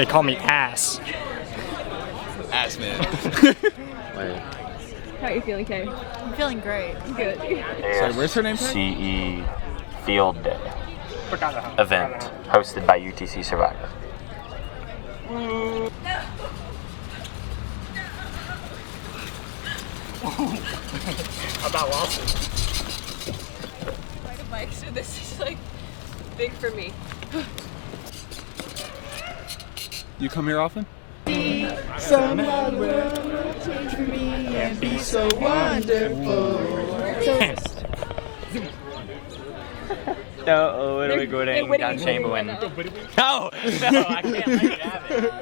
They call me Ass. Ass man. Wait. How are you feeling, Kay? I'm feeling great. Good. Sorry, where's her name? CE Field Day event hosted by UTC Survivor. I'm about lost it. Ride a bike, so this is like big for me. You come here often? Somehow will change for me and be so wonderful. No, what are we going? Don Chamberlain. No, I can't let you have it.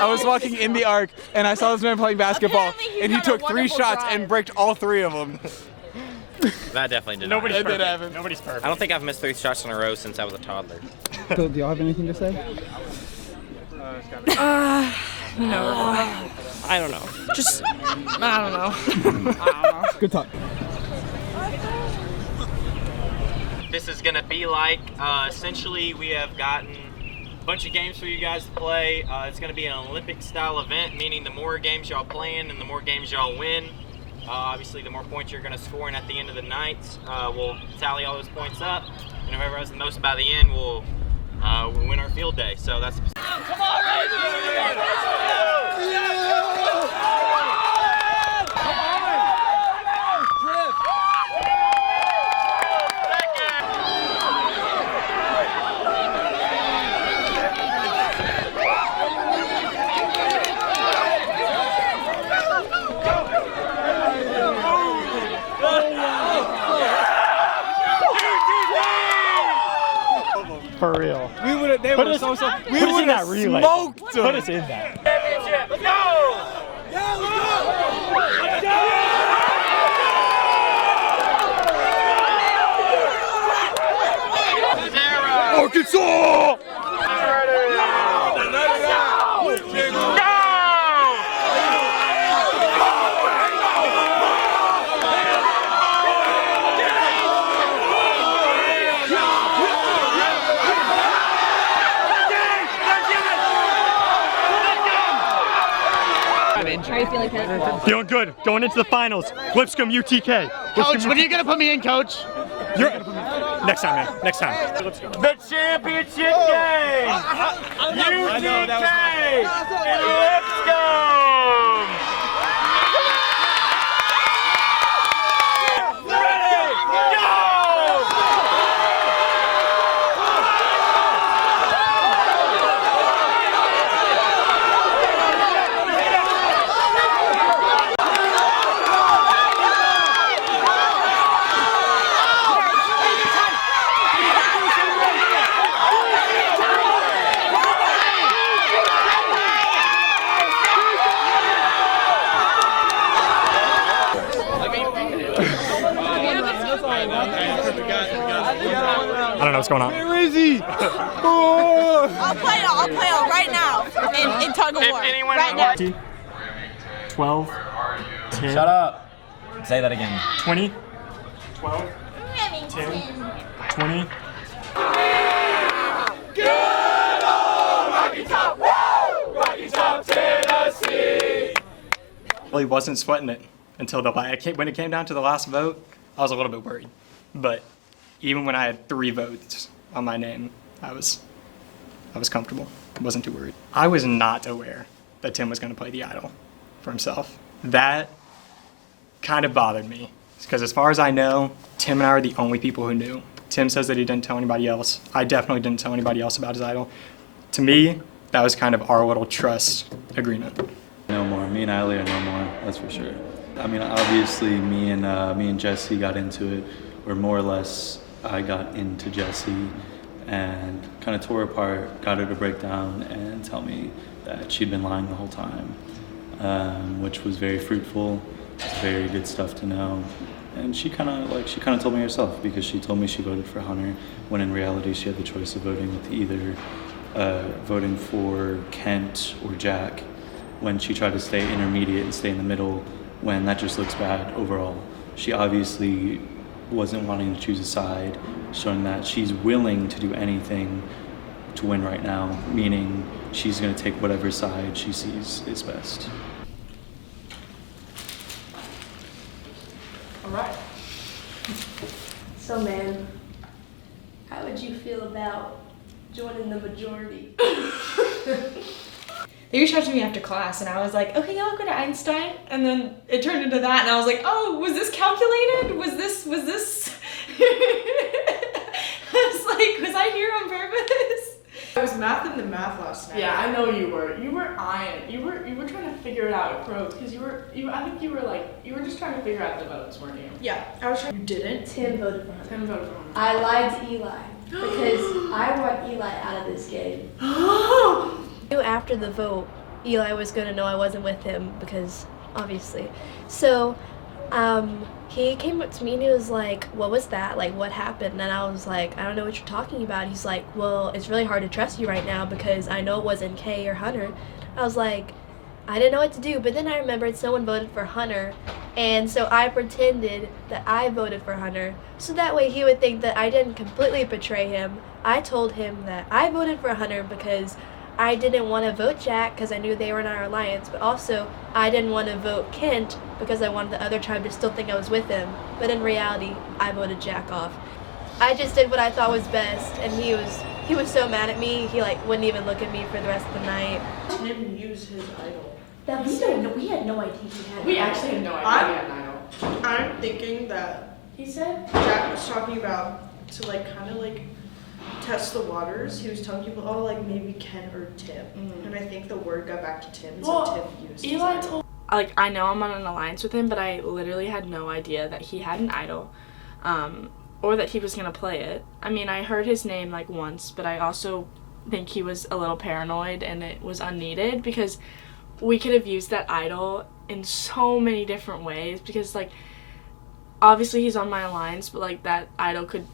I was walking in the arc and I saw this man playing basketball Apparently and he he's got a took 3 wonderful shots drive. and bricked all 3 of them. That definitely did Nobody's It did perfect. happen. Nobody's perfect. I don't think I've missed 3 shots in a row since I was a toddler. So, do y'all have anything to say? No. I don't know. Just, I don't know. Good talk. This is gonna be like, essentially we have gotten a bunch of games for you guys to play. It's gonna be an Olympic style event, meaning the more games y'all playing and the more games y'all win, obviously the more points you're gonna score, and at the end of the night, we'll tally all those points up, and whoever has the most by the end will win our field day. So that's. Come on, For real. We would have, they would have we would have smoked them. Put us in that. Let's go! Arkansas! How are you feeling, Ken? Feeling good. Going into the finals. Lipscomb UTK. Coach, when are you gonna put me in, Coach? Next time, man. Next time. The championship game! UTK and Lipscomb! Ready, go! I don't know what's going on. Where is he? Oh. I'll play it right now in tug of war. Right now. 12, 10, Shut up. Say that again. 20, 12, 10, 20. Really wasn't sweating it until when it came down to the last vote. I was a little bit worried, but even when I had 3 votes on my name, I was comfortable. I wasn't too worried. I was not aware that Tim was going to play the idol for himself. That kind of bothered me because as far as I know, Tim and I are the only people who knew. Tim says that he didn't tell anybody else. I definitely didn't tell anybody else about his idol. To me, that was kind of our little trust agreement. No more. Me and Eiley are no more. That's for sure. I mean, obviously, me and Jesse got into it, or more or less, I got into Jesse, and kind of tore her apart. Got her to break down and tell me that she'd been lying the whole time, which was very fruitful. It's very good stuff to know. And she kind of told me herself, because she told me she voted for Hunter, when in reality she had the choice of voting with either voting for Kent or Jack, when she tried to stay intermediate and stay in the middle, when that just looks bad overall. She obviously wasn't wanting to choose a side, showing that she's willing to do anything to win right now, meaning she's going to take whatever side she sees is best. All right. So, man, how would you feel about joining the majority? They reached out to me after class, and I was like, okay, I'll go to Einstein. And then it turned into that, and I was like, oh, was this calculated? Was this? I was like, was I here on purpose? I was mathing the math last night. Yeah, I know you were. You were eyeing. You were trying to figure it out at pros because I think you were just trying to figure out the votes, weren't you? Yeah, I was trying. You didn't? Tim voted for him. Tim voted for him. I lied to Eli because I want Eli out of this game. After the vote, Eli was going to know I wasn't with him because, obviously. So, he came up to me and he was like, what was that? Like, what happened? And I was like, I don't know what you're talking about. He's like, well, it's really hard to trust you right now because I know it wasn't Kay or Hunter. I was like, I didn't know what to do. But then I remembered someone voted for Hunter. And so I pretended that I voted for Hunter. So that way he would think that I didn't completely betray him. I told him that I voted for Hunter because I didn't want to vote Jack because I knew they were in our alliance, but also I didn't want to vote Kent because I wanted the other tribe to still think I was with him. But in reality, I voted Jack off. I just did what I thought was best, and he was so mad at me. He like wouldn't even look at me for the rest of the night. Tim used his idol. That was we had no idea he had. We actually had no idea we had an idol. I'm thinking that He said. Jack was talking about to like kind of like test the waters. He was telling people, oh, like maybe Ken or Tim. And I think the word got back to Tim, so Tim used his Eli idol. told. Like, I know I'm on an alliance with him, but I literally had no idea that he had an idol, or that he was gonna play it. I mean, I heard his name like once, but I also think he was a little paranoid and it was unneeded because we could have used that idol in so many different ways because, like, obviously he's on my alliance, but like that idol could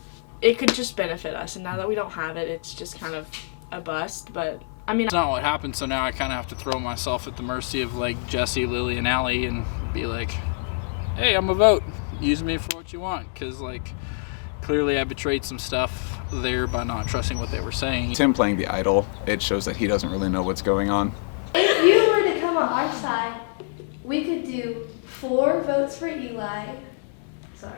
just benefit us, and now that we don't have it, it's just kind of a bust. But I mean, That's not what happened, so now I kind of have to throw myself at the mercy of like Jesse, Lily, and Allie and be like, hey, I'm a vote. Use me for what you want, because like clearly I betrayed some stuff there by not trusting what they were saying. Tim playing the idol, it shows that he doesn't really know what's going on. If you were to come on our side, we could do 4 votes for Eli. Sorry.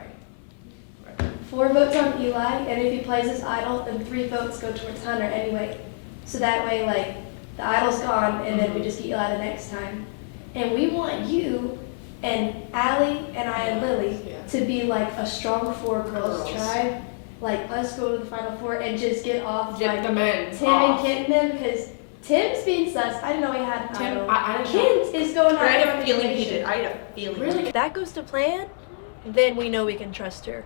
4 votes on Eli, and if he plays his idol, then 3 votes go towards Hunter anyway. So that way, like, the idol's gone, and then we just get Eli the next time. And we want you and Allie and I and Lily to be like a strong 4 girls tribe. Like, us go to the final 4 and just get off Get like them in. Tim and Kent and them, because Tim's being sus. I didn't know he had an Tim, idol. I didn't know. Kent is going on. I had a every feeling he mission. did. I had a feeling. Really? If that goes to plan, then we know we can trust her.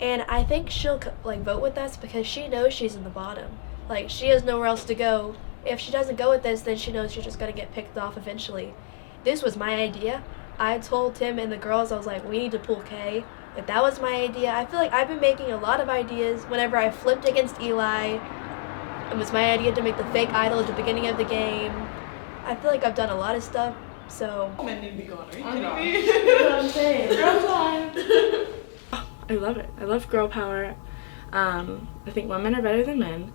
And I think she'll like vote with us because she knows she's in the bottom. Like, she has nowhere else to go. If she doesn't go with this, then she knows she's just gonna get picked off eventually. This was my idea. I told Tim and the girls, I was like, we need to pull Kay. But that was my idea. I feel like I've been making a lot of ideas. Whenever I flipped against Eli, it was my idea to make the fake idol at the beginning of the game. I feel like I've done a lot of stuff, so. Men need to be gone. Are you I kidding know. me? You know what I'm saying? Girls line. I love it. I love girl power. I think women are better than men.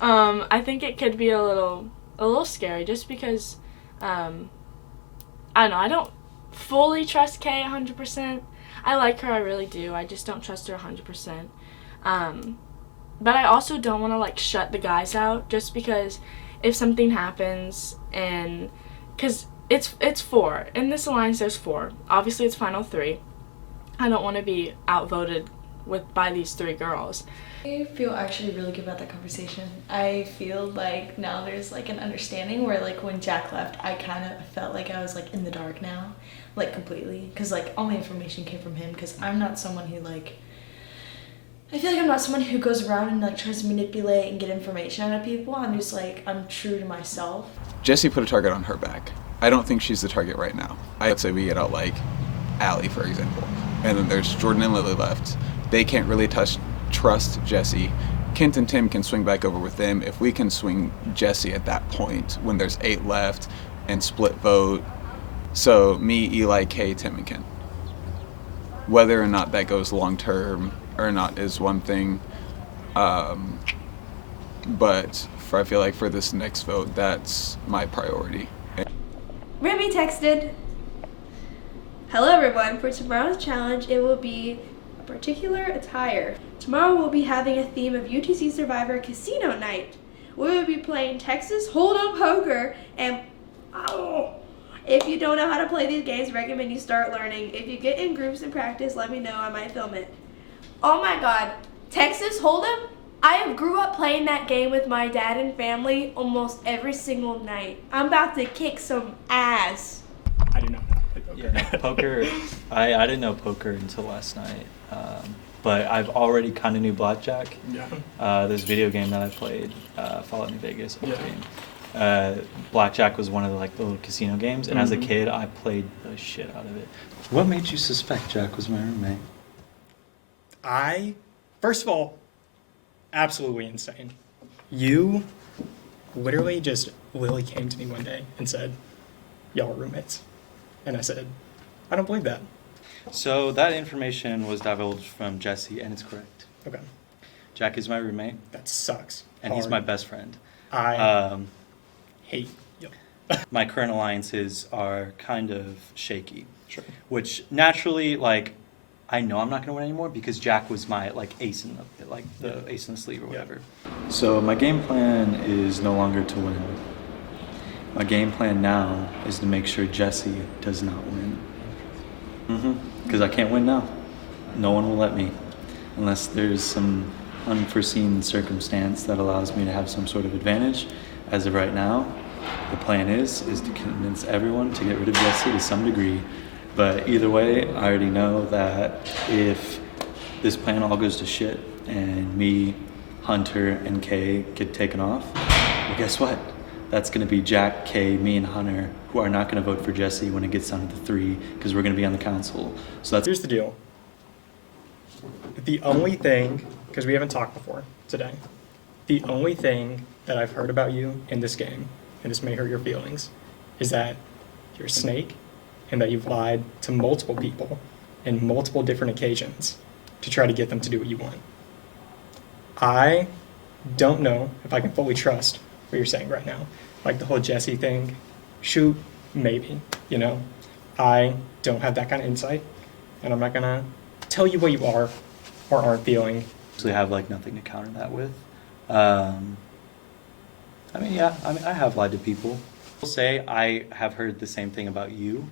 I think it could be a little scary just because, I don't know, I don't fully trust Kay 100%. I like her, I really do. I just don't trust her 100%. But I also don't want to like shut the guys out just because if something happens and, cause it's 4. In this alliance there's 4. Obviously it's final 3. I don't want to be outvoted by these 3 girls. I feel actually really good about that conversation. I feel like now there's like an understanding where like when Jack left, I kind of felt like I was like in the dark now, like completely, because like all my information came from him, because I'm not someone who like, I feel like I'm not someone who goes around and like tries to manipulate and get information out of people. I'm just like, I'm true to myself. Jesse put a target on her back. I don't think she's the target right now. I'd say we get out like Allie, for example, and then there's Jordan and Lily left. They can't really trust Jesse. Kent and Tim can swing back over with them. If we can swing Jesse at that point when there's 8 left and split vote. So me, Eli, Kay, Tim, and Kent. Whether or not that goes long term or not is one thing. But I feel like for this next vote, that's my priority. Remy texted, "Hello everyone, for tomorrow's challenge it will be a particular attire. Tomorrow we'll be having a theme of UTC Survivor Casino Night. We will be playing Texas Hold'em Poker and if you don't know how to play these games, recommend you start learning. If you get in groups and practice, let me know, I might film it." Oh my god, Texas Hold'em? I have grew up playing that game with my dad and family almost every single night. I'm about to kick some ass. I do not know. Yeah, poker. I didn't know poker until last night, but I've already kind of knew blackjack. Yeah. This video game that I played, Fallout New Vegas. Yeah. Game. Blackjack was one of the like the little casino games, and as a kid, I played the shit out of it. What made you suspect Jack was my roommate? First of all, absolutely insane. You literally just Lily came to me one day and said, "Y'all are roommates." And I said, "I don't believe that." So that information was divulged from Jesse, and it's correct. Okay. Jack is my roommate. That sucks. And he's my best friend. I hate you. My current alliances are kind of shaky. Sure. Which naturally, like, I know I'm not going to win anymore because Jack was my like ace in the ace in the sleeve or whatever. So my game plan is no longer to win. My game plan now is to make sure Jesse does not win. Because I can't win now. No one will let me, unless there's some unforeseen circumstance that allows me to have some sort of advantage. As of right now, the plan is to convince everyone to get rid of Jesse to some degree. But either way, I already know that if this plan all goes to shit and me, Hunter, and Kay get taken off, well, guess what? That's going to be Jack, Kay, me, and Hunter who are not going to vote for Jesse when it gets down to the 3 because we're going to be on the council. So Here's the deal. The only thing, because we haven't talked before today, the only thing that I've heard about you in this game, and this may hurt your feelings, is that you're a snake and that you've lied to multiple people in multiple different occasions to try to get them to do what you want. I don't know if I can fully trust what you're saying right now. Like the whole Jesse thing, shoot, maybe, you know? I don't have that kind of insight, and I'm not gonna tell you what you are or aren't feeling. actually have like nothing to counter that with. I have lied to people. I'll say I have heard the same thing about you.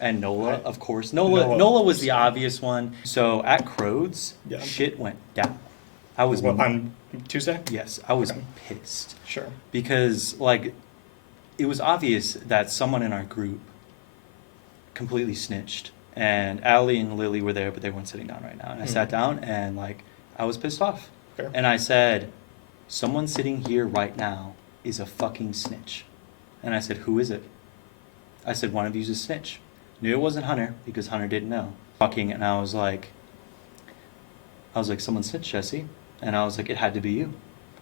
And Nola, of course. Nola was the obvious one. So at Crodes, shit went down. I was on Tuesday? Yes, I was pissed. Sure. Because like it was obvious that someone in our group completely snitched. And Allie and Lily were there, but they weren't sitting down right now. And I sat down and like I was pissed off. Fair. And I said, someone sitting here right now is a fucking snitch. And I said, who is it? I said, one of you's a snitch. Knew it wasn't Hunter because Hunter didn't know. Talking, and I was like, someone snitched, Jesse. And I was like, it had to be you.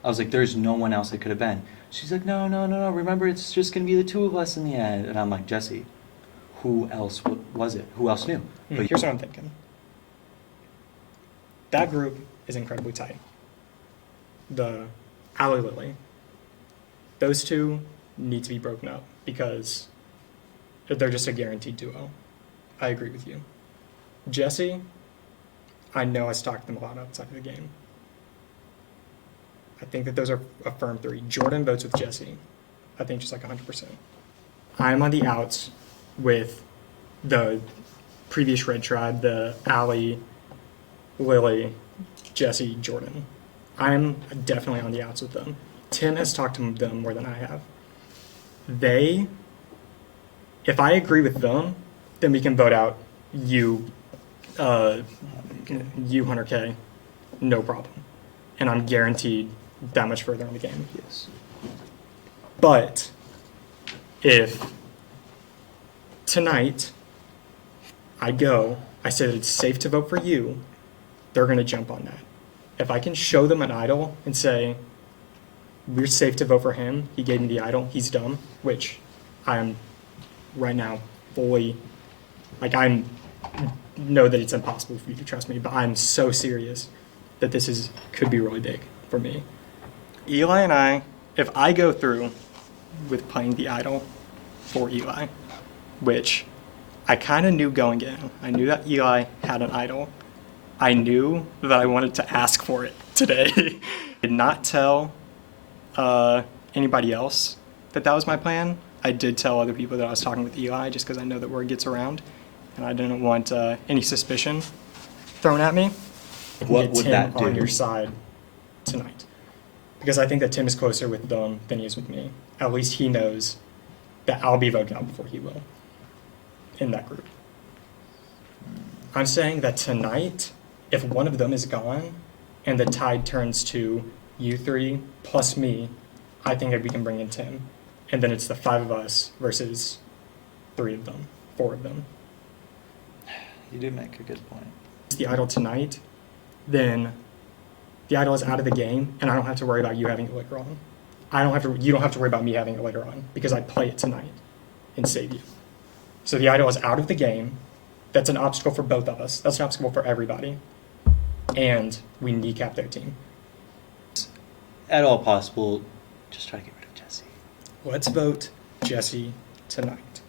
I was like, there's no one else it could have been. She's like, no. Remember, it's just going to be the two of us in the end. And I'm like, Jesse, who else was it? Who else knew? But here's what I'm thinking. That group is incredibly tight. The Allie Lily, those two need to be broken up because they're just a guaranteed duo. I agree with you. Jesse, I know I stalked them a lot outside of the game. I think that those are a firm 3. Jordan votes with Jesse. I think just like 100%. I'm on the outs with the previous Red Tribe, the Allie, Lily, Jesse, Jordan. I'm definitely on the outs with them. Tim has talked to them more than I have. If I agree with them, then we can vote out you, Hunter K, no problem. And I'm guaranteed that much further in the game. Yes. But if tonight I say that it's safe to vote for you, they're going to jump on that. If I can show them an idol and say, we're safe to vote for him, he gave me the idol, he's dumb, which I am right now fully, like I know that it's impossible for you to trust me, but I'm so serious that could be really big for me. Eli and I, if I go through with playing the idol for Eli, which I kind of knew going in, I knew that Eli had an idol. I knew that I wanted to ask for it today. I did not tell anybody else that was my plan. I did tell other people that I was talking with Eli just because I know that word gets around, and I didn't want any suspicion thrown at me. What Get would Tim that do? on your side tonight? Because I think that Tim is closer with them than he is with me. At least he knows that I'll be voted out before he will in that group. I'm saying that tonight, if one of them is gone and the tide turns to you three plus me, I think that we can bring in Tim. And then it's the 5 of us versus 3 of them, 4 of them. You do make a good point. It's the idol tonight, then the idol is out of the game, and I don't have to worry about you having it later on. You don't have to worry about me having it later on because I play it tonight and save you. So the idol is out of the game. That's an obstacle for both of us. That's an obstacle for everybody. And we kneecap their team. At all possible, just try to get rid of Jesse. Let's vote Jesse tonight.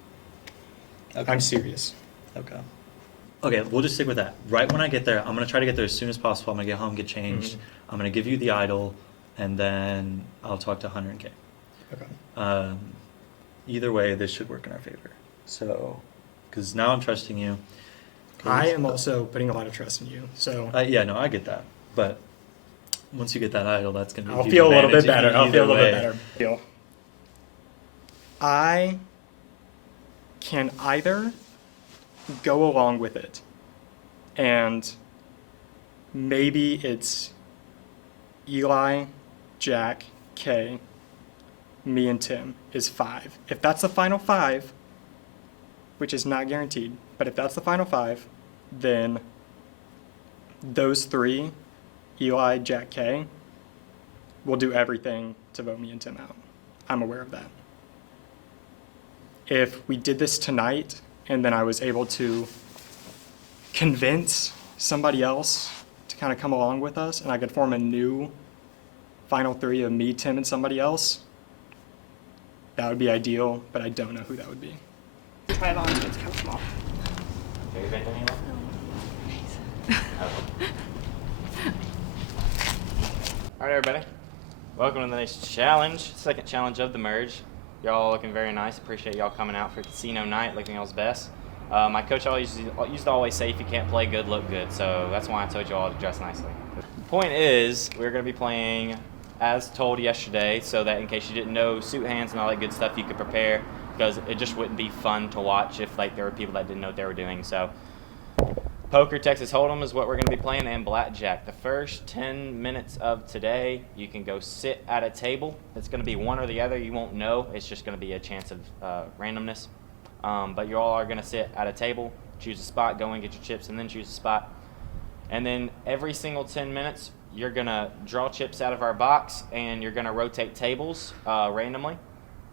Okay. I'm serious. Okay. Okay, we'll just stick with that. Right when I get there, I'm going to try to get there as soon as possible. I'm going to get home, get changed. I'm going to give you the idol, and then I'll talk to Hunter and Kate. Okay. Either way, this should work in our favor. So, because now I'm trusting you. I am also putting a lot of trust in you. So Yeah, no, I get that. But once you get that idol, that's going to be I'll huge feel a little bit advantage better. I'll feel a little bit either better. I can either go along with it, and maybe it's Eli, Jack, Kay, me, and Tim is 5. If that's the final 5, which is not guaranteed, but if that's the final 5, then those 3, Eli, Jack, Kay, will do everything to vote me and Tim out. I'm aware of that. If we did this tonight and then I was able to convince somebody else to kind of come along with us and I could form a new final 3 of me, Tim, and somebody else, that would be ideal, but I don't know who that would be. Try it on, it's comfortable. Have you been to any All right, everybody. Welcome to the next challenge, second challenge of the merge. Y'all looking very nice. Appreciate y'all coming out for casino night, looking y'all's best. My coach used to always say, if you can't play good, look good. So that's why I told you all to dress nicely. The point is, we're going to be playing as told yesterday, so that in case you didn't know, suit hands and all that good stuff, you could prepare, because it just wouldn't be fun to watch if there were people that didn't know what they were doing. So poker, Texas Hold'em is what we're going to be playing, and blackjack. The first 10 minutes of today, you can go sit at a table. It's going to be one or the other. You won't know. It's just going to be a chance of randomness. But you all are going to sit at a table, choose a spot, go and get your chips, and then choose a spot. And then every single 10 minutes, you're going to draw chips out of our box, and you're going to rotate tables randomly.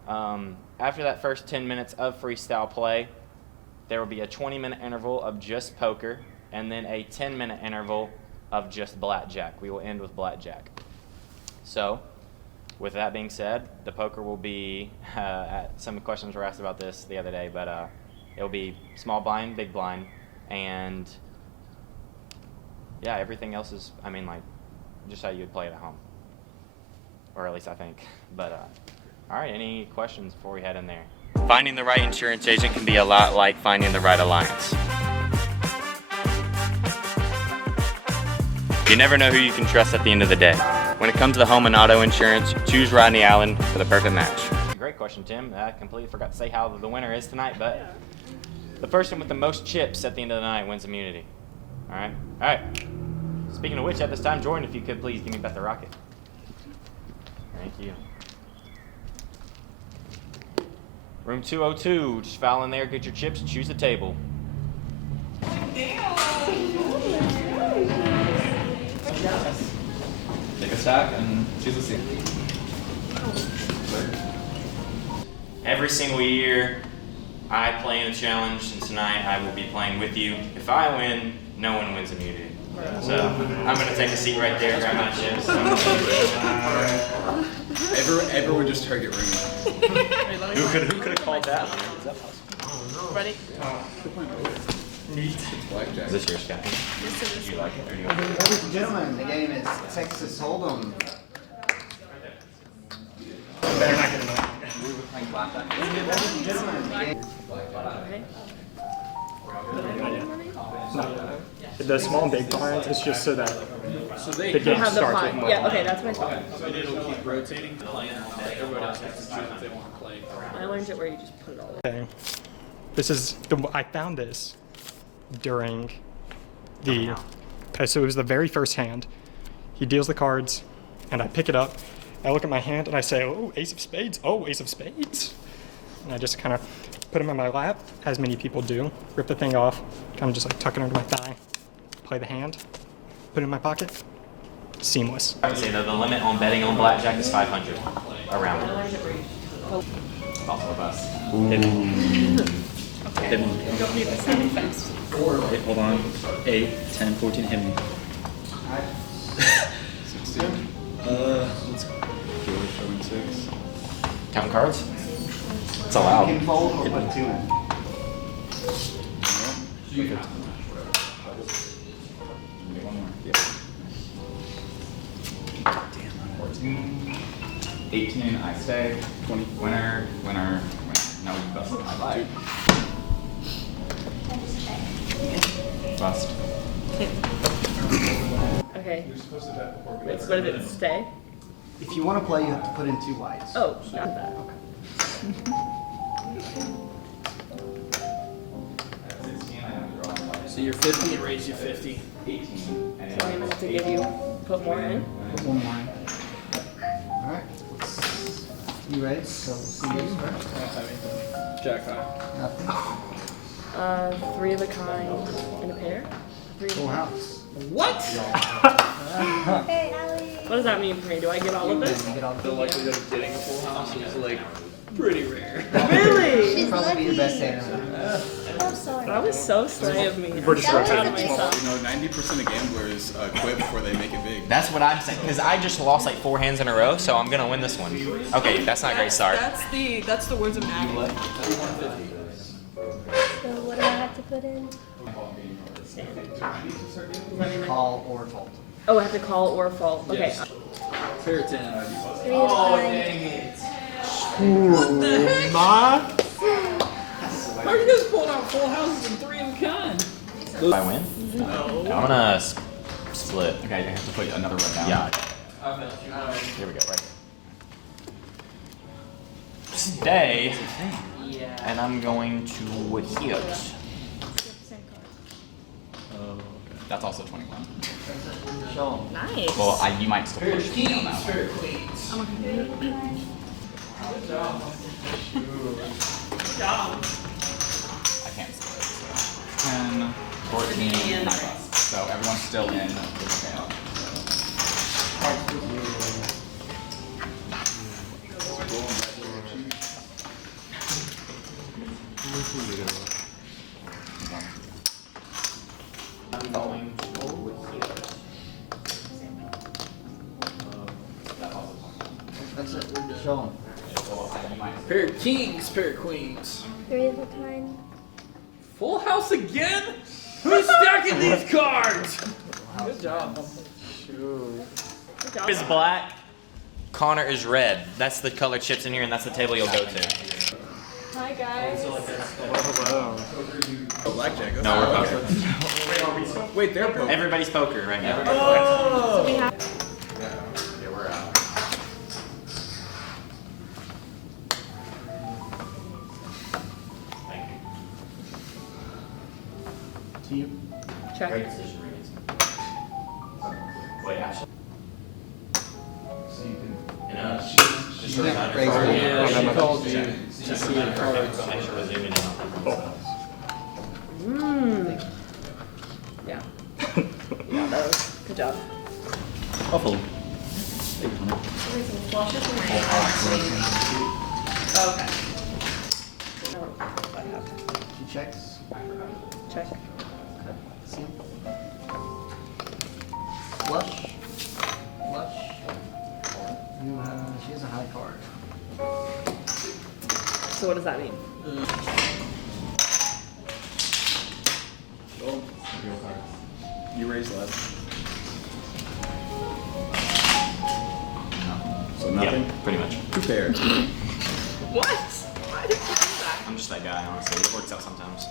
After that first 10 minutes of freestyle play, there will be a 20-minute interval of just poker, and then a 10-minute interval of just blackjack. We will end with blackjack. So, with that being said, the poker will be, some questions were asked about this the other day, but it'll be small blind, big blind, and yeah, everything else is, just how you would play it at home. Or at least I think. But, all right, any questions before we head in there? Finding the right insurance agent can be a lot like finding the right alliance. You never know who you can trust at the end of the day. When it comes to home and auto insurance, choose Rodney Allen for the perfect match. Great question, Tim. I completely forgot to say how the winner is tonight, but the person with the most chips at the end of the night wins immunity. All right? All right. Speaking of which, at this time, Jordan, if you could please give me Beth the Rocket. Thank you. Room 202, just file in there, get your chips, choose a table. Take a stack and choose a seat. Every single year, I play in a challenge, and tonight I will be playing with you. If I win, no one wins immunity. So I'm gonna take a seat right there, grab my chips. Everyone just target Rooney. Who could have called that one? Is that possible? Ready? Neat. Blackjack. Is this yours, Captain? Yes, it is. Do you like it or do you Ladies and gentlemen, the game is Texas Hold'em. Better not get another. Ladies and gentlemen, the game. The small and big blinds, it's just so that they the game Have the starts pie. with more. Yeah, okay, that's my thought. So it'll keep rotating. Everybody else has to choose if they want to play. I learned it where you just put it all Okay. This is I found this during the. Okay, so it was the very first hand. He deals the cards, and I pick it up. I look at my hand and I say, "Oh, ace of spades! Oh, ace of spades!" And I just kind of put him in my lap, as many people do. Rip the thing off, kind of just like tuck it under my thigh, play the hand, put it in my pocket. Seamless. I would say that the limit on betting on blackjack is 500 around. Also a bust. Hit me. You don't need to sound fast. Wait, hold on. 8, 10, 14, hit me. 16. Let's go. Showing 6. Counting cards? It's allowed. You can fold or put 2 in. One more. Yeah. 18, I stay. 20. Winner, winner, winner. Now we bust. I lied. Bust. Okay. Wait, what did it stay? If you want to play, you have to put in 2 whites. Oh, got that. So you're 50 and raise you 50. 18. So I'm gonna have to give you, put more in. Put 1 more in. Alright. You ready? So we'll see you. Jack high. Nothing. 3 of a kind in a pair. 3 of a Full kind. house. What? Hey, Allie. What does that mean for me? Do I get all of this? You get all The likelihood of getting a full house is like pretty rare. Really? She's probably be the best lucky. hand in the I'm sorry. That was so slay of me. We're just That was proud of a big- myself. You know, 90% of gamblers quit before they make it big. That's what I'm saying, because I just lost like 4 hands in a row, so I'm gonna win this one. Okay, that's not a great start. That's the words of Maggie. So what do I have to put in? Call or fold. Oh, I have to call or fold. Okay. Yes. Pair of 10. 3 of a kind. How are you guys pulling out full houses and 3 of a kind? If I win? I'm gonna split. Okay, I have to put another red down. Yeah. Here we go, right. Stay. And I'm going to hit. That's also 21. Show Nice. Well, you might still push me on that one. I can't split. 10, 14, 9 bucks. So everyone's still in. I'm going to hit. That's it. Show them. Pair of kings, pair of queens. 3 of a kind. Full house again? Who's stacking these cards? Good job. Is black. Connor is red. That's the color chips in here, and that's the table you'll go to. Hi guys. Oh, blackjack. That's No, we're not poker. okay. Wait, they're poker. Everybody's poker right now. So we have. Yeah, we're out. To you. Check. Great decision, Regan. Wait, actually. And, just a reminder. Raise your hand. Yeah, she called you to see the cards. Make sure we're zooming in on them. Yeah. Yeah, that was good job. I'll fold. Okay. She checks. Check. See him? So what does that mean? You raise left. So nothing? Yeah, pretty much. 2 pairs. What? Why did you do that? I'm just that guy, honestly. It works out sometimes.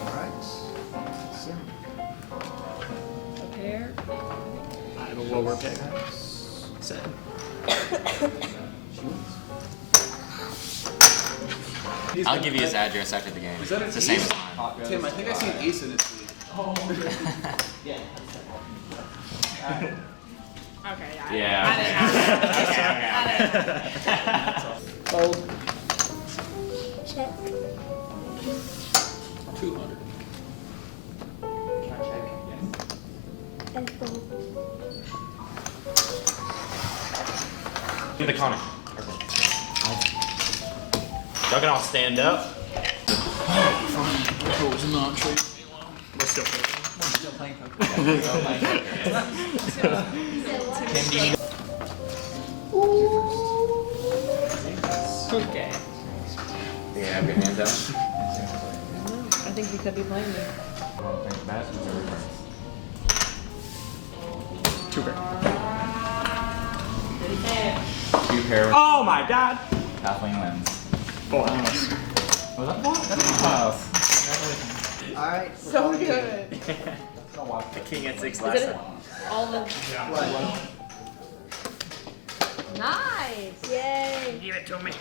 Alright. A pair. I have a lower pick. Set. I'll give you his address after the game. Is that It's the same as mine. Tim, I think I see an ace in his league. Oh. Okay, Yeah. I didn't have that. Fold. Check. 200. And fold. Do the Connor. Y'all can all stand up. Poker was not trading me alone. We're still playing. Tim, do you need Okay. You have your hands out? I think we could be playing there. 2 pair. 2 pair with Oh my god! Kathleen wins. Full house. Was that full? That's full house. Alright. So good. the king at 6 Is last it time? all the Nice! Yay! Give it to me.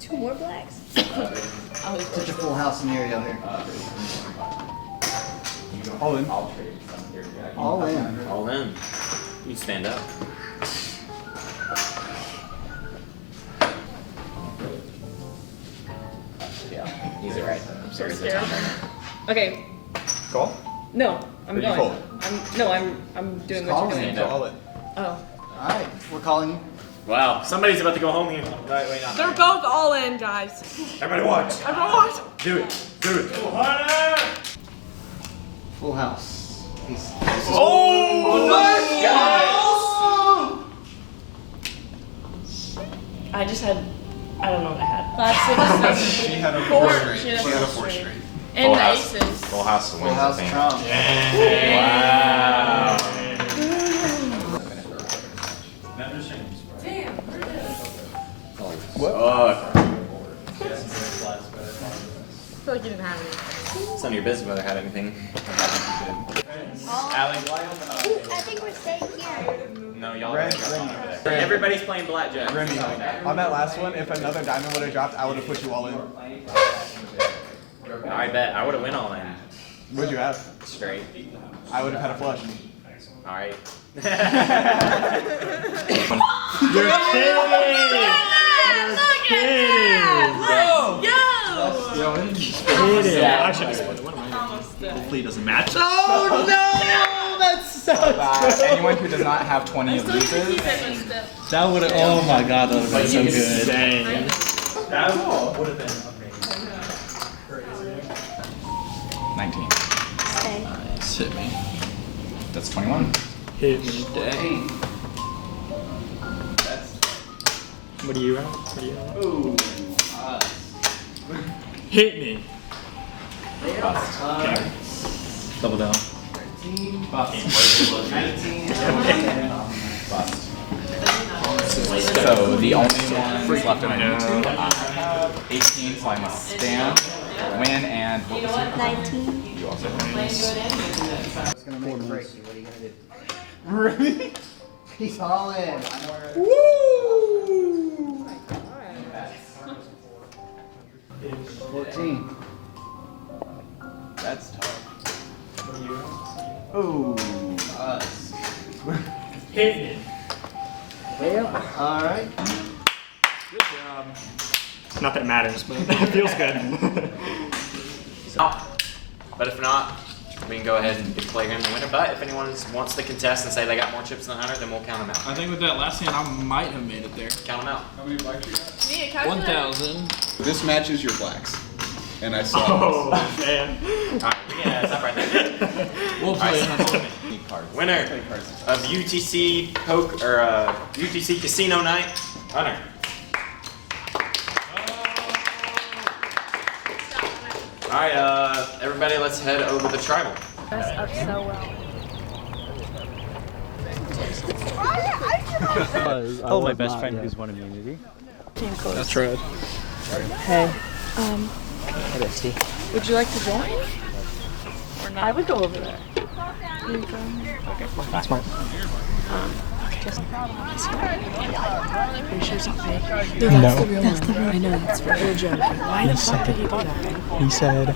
2 more blacks. Such a full house scenario here. All in. All in. All in. You stand up. Yeah, he's it right. I'm sorry. scared. Okay. Call? No, I'm Or you going. fold? I'm doing Just what you're calling. doing. All in. Oh. Alright, we're calling you. Wow, somebody's about to go home here. Wait, not. They're both all in, guys. Everybody watch. Everyone watch. Do it. Do it. Full house. Peace. Oh, let's go! I just had, I don't know what I had. 5, 6, 7. She had a Four. 4 straight. She had a She had a 4 4 straight. straight. And Full the house. aces. Full house Full wins, I house think. trump. Wow. Damn, we're good. What? I feel like you didn't have any. It's none of your business whether I had anything. Allie, I think we're staying here. No, y'all Red, got red. fun over there. everybody's playing blackjack. Remy, on that last one, if another diamond would have dropped, I would have put you all in. I bet. I would have went all in. What'd you have? Straight. I would have had a flush. All right. You're kidding! Yo! Kidding! I should have split it. What am I doing? Hopefully it doesn't match. Oh no! That's so Anyone who does not have 20 loses. That would have. Oh my god, that would have been so good. Insane. That would have been 19. Stay. Nice. Hit me. That's 21. Hit me. Dang. What do you have? What do you have? Ooh. Hit me. Okay. Double down. 13. So the only ones left in my YouTube, I have 18, so I must stand, win, and what was it? 19. You also win. It's gonna make or break you. What are you gonna do? Really? He's all in. Woo! 14. That's tough. Ooh. Us. Hit me. Well, alright. Good job. Not that it matters, but it feels good. But if not, we can go ahead and declare him the winner. But if anyone wants to contest and say they got more chips than Hunter, then we'll count them out. I think with that last hand, I might have made it there. Count them out. How many blacks you got? Me, a calculator. 1,000. This matches your blacks. And I saw Oh, man. All right, yeah, stop right there. Winner of UTC UTC Casino Night, Hunter. All right, everybody, let's head over the tribal. Dressed up so well. Oh, my best friend who's won immunity. That's right. Hey. Hey, bestie. Would you like to join? Or not? I would go over there. Okay. That's fine. Just. Are you sure it's not fake? No. That's the real one. I know, it's for real joke. Why the fuck did he do that? He said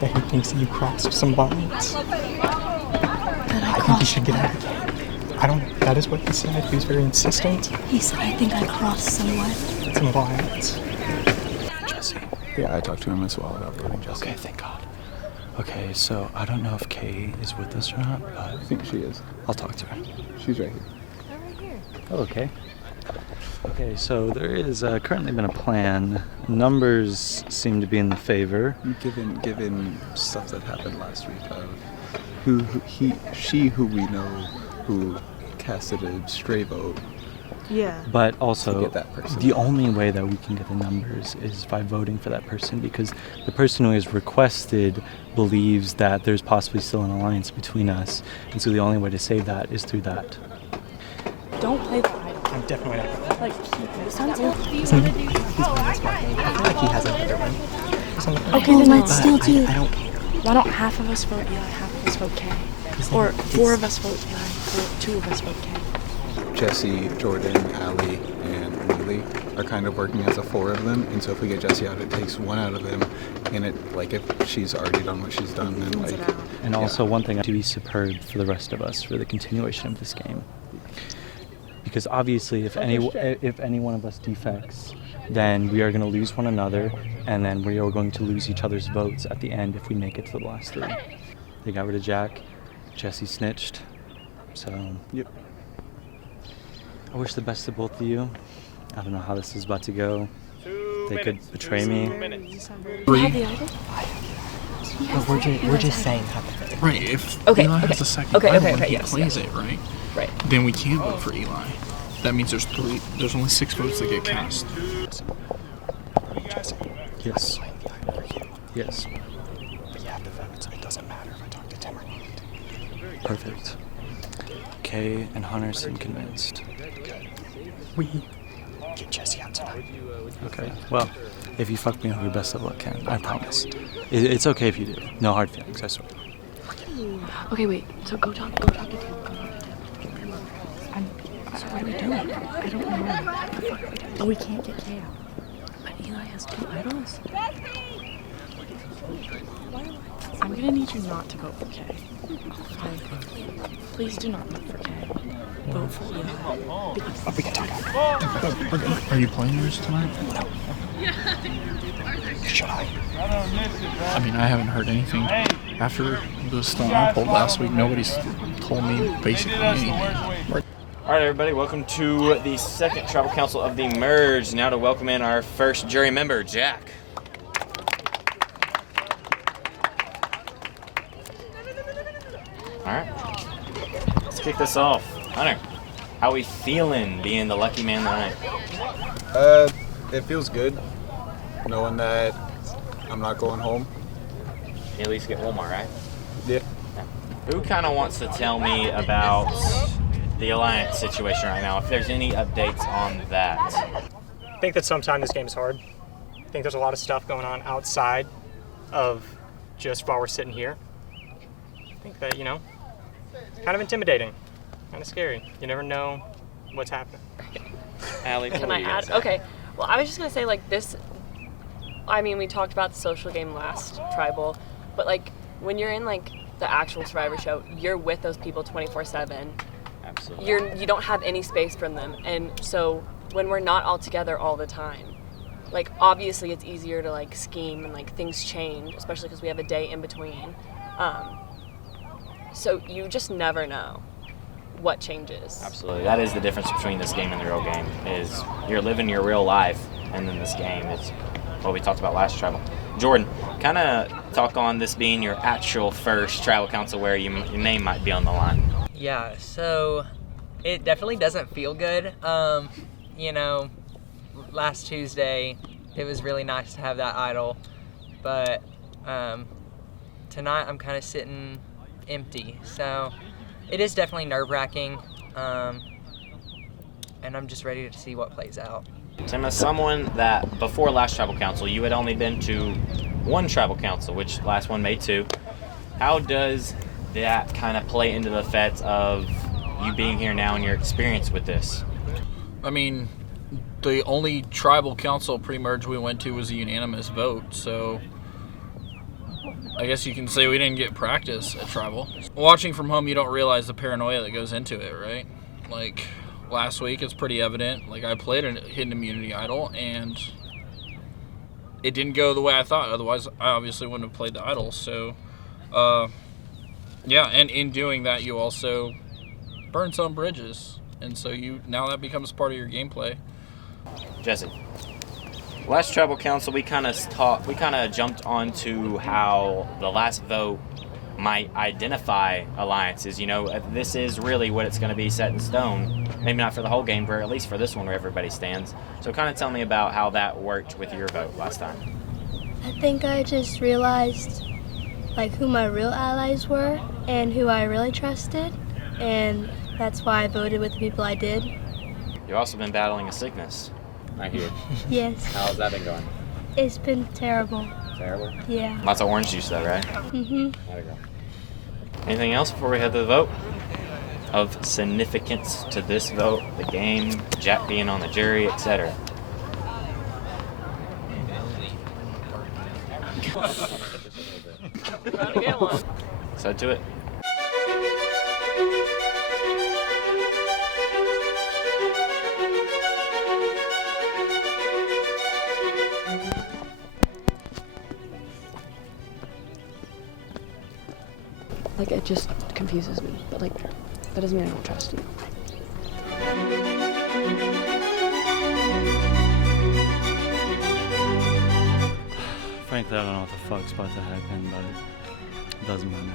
that he thinks that you crossed some lines. I think you should get out of the game. I don't. That is what he said. He was very insistent. He said, I think I crossed someone. Some lines. Jesse. Yeah, I talked to him as well about voting Jesse. Okay, thank God. Okay, so I don't know if Kay is with us or not, but I think she is. I'll talk to her. She's right here. Oh, okay. Okay, so there is currently been a plan. Numbers seem to be in the favor. Given stuff that happened last week of she who we know who casted a stray vote. Yeah. But also, get that person. the only way that we can get the numbers is by voting for that person, because the person who is requested believes that there's possibly still an alliance between us, and so the only way to save that is through that. Don't play that. I'm definitely not going to. Like, keep it. Sounds like He's winning this one. I feel like he has another one. okay, then let's still do. I don't care. Why don't half of us vote Eli, half of us vote Kay? Or 4 of us vote Eli, 2 of us vote Kay. Jesse, Jordan, Allie, and Lily are kind of working as a 4 of them, and so if we get Jesse out, it takes 1 out of them, and it if she's already done what she's done, then And also one thing to be superb for the rest of us for the continuation of this game. Because obviously if any one of us defects, then we are going to lose one another, and then we are going to lose each other's votes at the end if we make it to the last 3. They got rid of Jack, Jesse snitched, so yep. I wish the best of both of you. I don't know how this is about to go. They could betray me. But we're just saying hypothetically. Right, if Eli has a second rival and he plays it, right? Right. Then we can't vote for Eli. That means there's only 6 votes that get cast. Yes. Yes. But you have the votes. It doesn't matter if I talk to Tim or not. Perfect. Kay and Hunter seem convinced. We get Jesse out tonight. Okay. Well, if you fuck me over, best of luck, Ken. I promise. It's okay if you do. No hard feelings, I swear. Okay, wait. So go talk to Tim. What are we doing? I don't know. Oh, we can't get Kay out. But Eli has 2 idols. I'm gonna need you not to vote for Kay. Please do not vote for Kay. Vote for Eli. We can talk after. Are you playing yours tonight? No. Should I? I mean, I haven't heard anything. After the Stone Eye poll last week, nobody's told me basically anything. All right, everybody, welcome to the second Tribal Council of the Merge. Now to welcome in our first jury member, Jack. All right, let's kick this off. Hunter, how we feeling being the lucky man tonight? It feels good knowing that I'm not going home. You at least get Walmart, right? Yeah. Who kind of wants to tell me about the Alliance situation right now, if there's any updates on that? I think that sometimes this game is hard. I think there's a lot of stuff going on outside of just while we're sitting here. I think that, kind of intimidating, kind of scary. You never know what's happening. Allie, Can I add? Okay. Well, I was just going to say, this, we talked about the social game last Tribal, but, when you're in, the actual Survivor show, you're with those people 24/7. Absolutely. You don't have any space from them. And so when we're not all together all the time, obviously it's easier to scheme and things change, especially because we have a day in between. So you just never know what changes. Absolutely. That is the difference between this game and the real game, is you're living your real life, and then this game is what we talked about last Tribal. Jordan, kind of talk on this being your actual first tribal council where your name might be on the line. Yeah, so it definitely doesn't feel good. You know, last Tuesday, it was really nice to have that idol, but tonight I'm kind of sitting empty. So it is definitely nerve-wracking, and I'm just ready to see what plays out. Tim, as someone that before last tribal council, you had only been to one tribal council, which last one made 2. How does that kind of play into the effect of you being here now and your experience with this? I mean, the only tribal council pre-merge we went to was a unanimous vote, so I guess you can say we didn't get practice at tribal. Watching from home, you don't realize the paranoia that goes into it, right? Like, last week, it's pretty evident. Like, I played a hidden immunity idol, and it didn't go the way I thought. Otherwise, I obviously wouldn't have played the idol. So, yeah, and in doing that, you also burn some bridges. And so now that becomes part of your gameplay. Jesse, last tribal council, we kind of jumped onto how the last vote might identify alliances. You know, this is really what it's going to be set in stone. Maybe not for the whole game, but at least for this one where everybody stands. So kind of tell me about how that worked with your vote last time. I think I just realized like who my real allies were and who I really trusted, and that's why I voted with the people I did. You've also been battling a sickness, I hear. Yes. How's that been going? It's been terrible. Terrible? Yeah. Lots of orange juice though, right? Mm-hmm. There we go. Anything else before we head to the vote? Of significance to this vote, the game, Jack being on the jury, etc. Excited to it? Like, it just confuses me, but like, that doesn't mean I don't trust you. Frankly, I don't know what the fuck's about to happen, but it doesn't matter.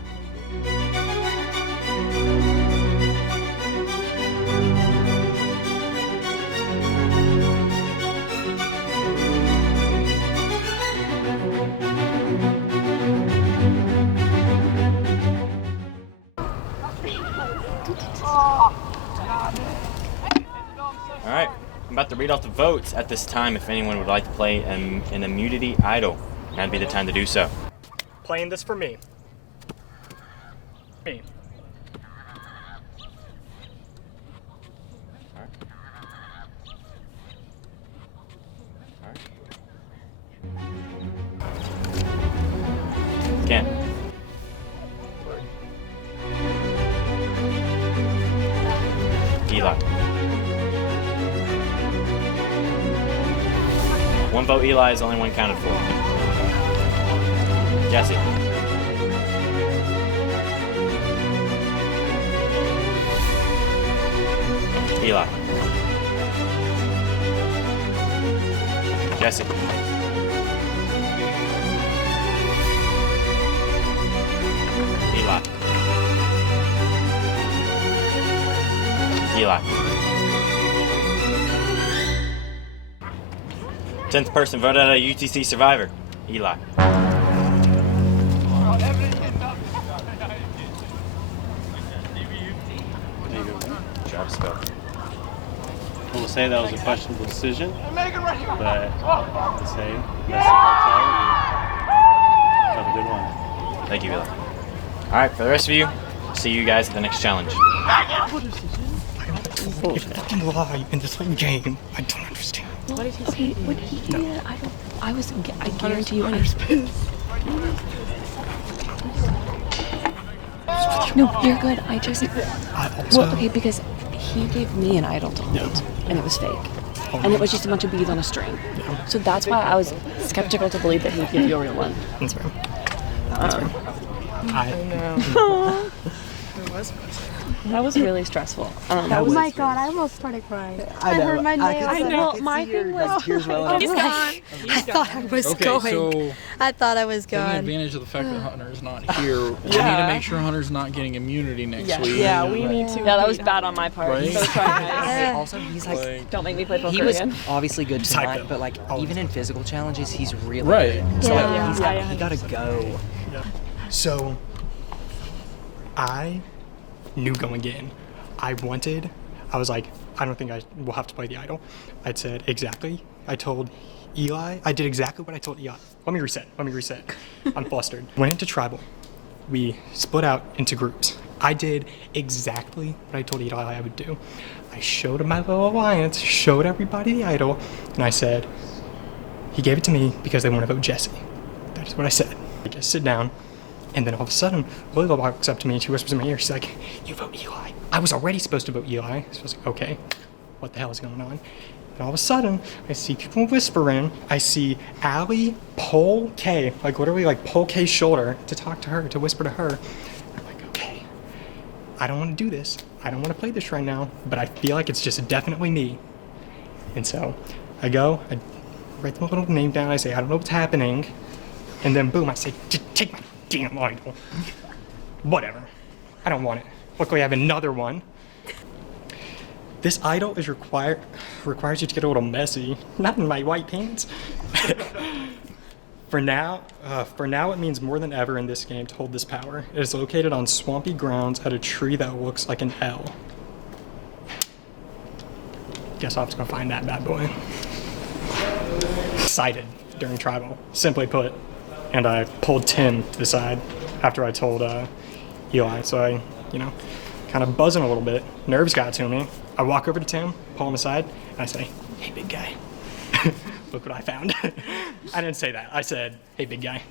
All right, I'm about to read off the votes at this time. If anyone would like to play an immunity idol, that'd be the time to do so. Playing this for me. Me. Ken. Eli. One vote Eli is only one counted for. Jesse. Eli. Jesse. Eli. Eli. 10th person voted out of UTC Survivor. Eli. Job spell. We'll say that was a questionable decision, but to say that's the hotel. Have a good one. Thank you, Eli. All right, for the rest of you, see you guys at the next challenge. You fucking lie in this like game. I don't understand. What did he say? What did he do? I guarantee you. No, you're good. I just. Well, okay, because he gave me an idol to hold, and it was fake. And it was just a bunch of beads on a string. So that's why I was skeptical to believe that he'd give you a real one. That's fair. That's fair. I know. That was really stressful. Oh my god, I almost started crying. I know, heard my I name. could see- Well, I could my see your, thing like, was. tears welling I up. was like, I thought I was Okay, going. so I thought I was taking gone. advantage of the fact that Hunter's not here, we need to Yeah. make sure Hunter's not getting immunity next week. Yeah, we need to. Yeah, that was bad on my part. Right? So sorry, guys. Also, he's like, Don't make me play poker he was again. obviously good Type tonight, it. but like even in physical challenges, he's really Right. good. So Yeah. like, he's Yeah, he gotta go. So, I knew going in. I was like, I don't think I will have to play the idol. I said exactly. I told Eli, I did exactly what I told Eli. Let me reset. I'm flustered. Went into tribal. We split out into groups. I did exactly what I told Eli I would do. I showed my little alliance, showed everybody the idol, and I said, he gave it to me because they want to vote Jesse. That is what I said. I just sit down, and then all of a sudden, Lily walks up to me and she whispers in my ear, she's like, you vote Eli. I was already supposed to vote Eli. So I was like, okay, what the hell is going on? And all of a sudden, I see people whispering. I see Allie pull Kay, like literally like pull Kay's shoulder to talk to her, to whisper to her. I'm like, okay, I don't want to do this. I don't want to play this right now, but I feel like it's just definitely me. And so I go, I write the little name down, I say, I don't know what's happening. And then boom, I say, take my damn idol. Whatever. I don't want it. Luckily, I have another one. This idol is requires you to get a little messy. Not in my white pants. For now, it means more than ever in this game to hold this power. It is located on swampy grounds at a tree that looks like an L. Guess I'll have to go find that bad boy. Excited during tribal, simply put. And I pulled Tim to the side after I told Eli. So I, kind of buzzing a little bit. Nerves got to me. I walk over to Tim, pull him aside, and I say, hey, big guy. Look what I found. I didn't say that. I said, hey, big guy.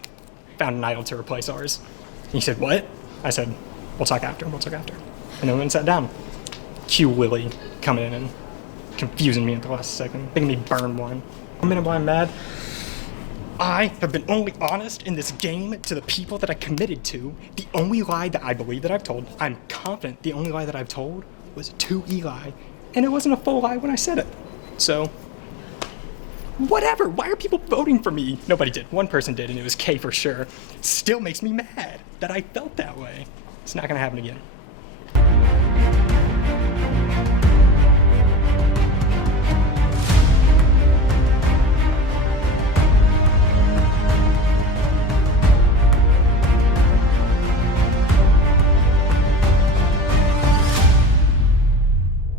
Found an idol to replace ours. He said, what? I said, we'll talk after. And then we went and sat down. Cue Willie coming in and confusing me at the last second, making me burn one. 1 minute why I'm mad. I have been only honest in this game to the people that I committed to. The only lie that I believe that I've told, I'm confident the only lie that I've told was to Eli. And it wasn't a full lie when I said it. So, whatever. Why are people voting for me? Nobody did. One person did, and it was Kay for sure. Still makes me mad that I felt that way. It's not gonna happen again.